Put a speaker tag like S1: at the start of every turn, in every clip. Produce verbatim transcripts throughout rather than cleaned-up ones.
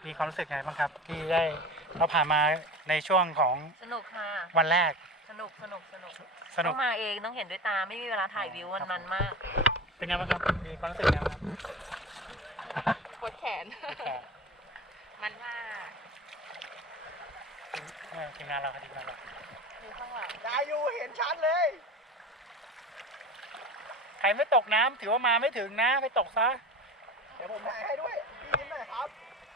S1: มีความรู้สึกไงบ้างครับที่ได้เราผ่านมาในช่วงของ
S2: สนุกค่ะ
S1: วันแรก
S2: สนุกสนุกสนุก
S1: สนุ
S2: ต้อก งมาเองต้องเห็นด้วยตาไม่มีเวลาถ่ายวิวมันมันมาก
S1: เป็นไงบ้างครับมีความรู้สึกไงบ้างครับ
S2: ปวดแขนมันมาก
S1: ทีมงานเราครับทีมงานเรา
S2: อยู่ข้างหลัง
S3: ได้อยู่เห็นชัดเลย
S1: ใครไม่ตกน้ำถือว่ามาไม่ถึงนะไปตกซะ
S3: เดี๋ยวผมถ่ายให้ด้วยพี่ยิ้มหน่อยครับ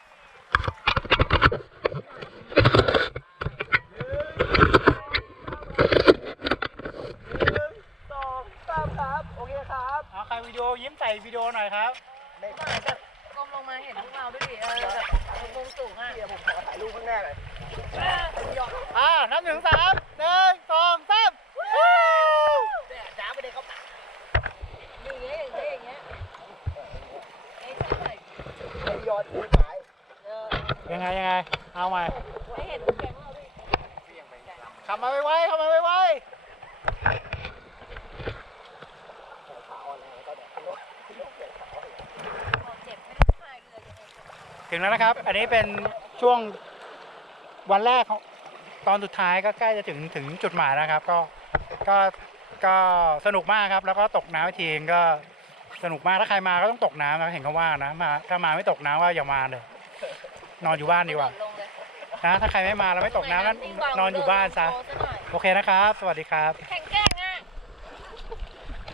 S3: หนึ่งสองสามครับโอเคครับ
S1: เอาใครวิดีโอยิ้มใส่วิดีโอหน่อยครับ
S2: ไม่มาแบบก้มลงมาเห็นพวกเราด้วยดิเออแบบมุมสูงอ่ะ
S3: เดี๋ยวผมขอถ่ายรูปข้างหน้าหน่อย
S1: อ่านับหนึ่งสามหนึ่งสองสาม
S3: เนี่ยจ้าไปเด็กเขาตัด
S2: อย่างเงี้ยอย่างเงี้ยไอ้ใช่
S3: ไอ้ยอดผู้ชาย
S1: ยังไงยังไงเอาใหม่
S2: ไม่เห็นแกงเราดิ
S1: ขับมาไวๆขับมาไวๆถึงแล้วนะครับ อันนี้เป็นช่วงวันแรกตอนสุดท้ายก็ใกล้จะถึงถึงจุดหมายแล้วครับก็ก็ก็สนุกมากครับแล้วก็ตกน้ำทีเองก็สนุกมากถ้าใครมาก็ต้องตกน้ำนะเห็นเขาว่านะมาถ้ามาไม่ตกน้ำว่าอย่ามาเลยนอนอยู่บ้านดีกว่านะถ้าใครไม่มาแล้วไม่ตกน้ำนั้นนอนอยู่บ้านซะโอเคนะครับสวัสดีครับ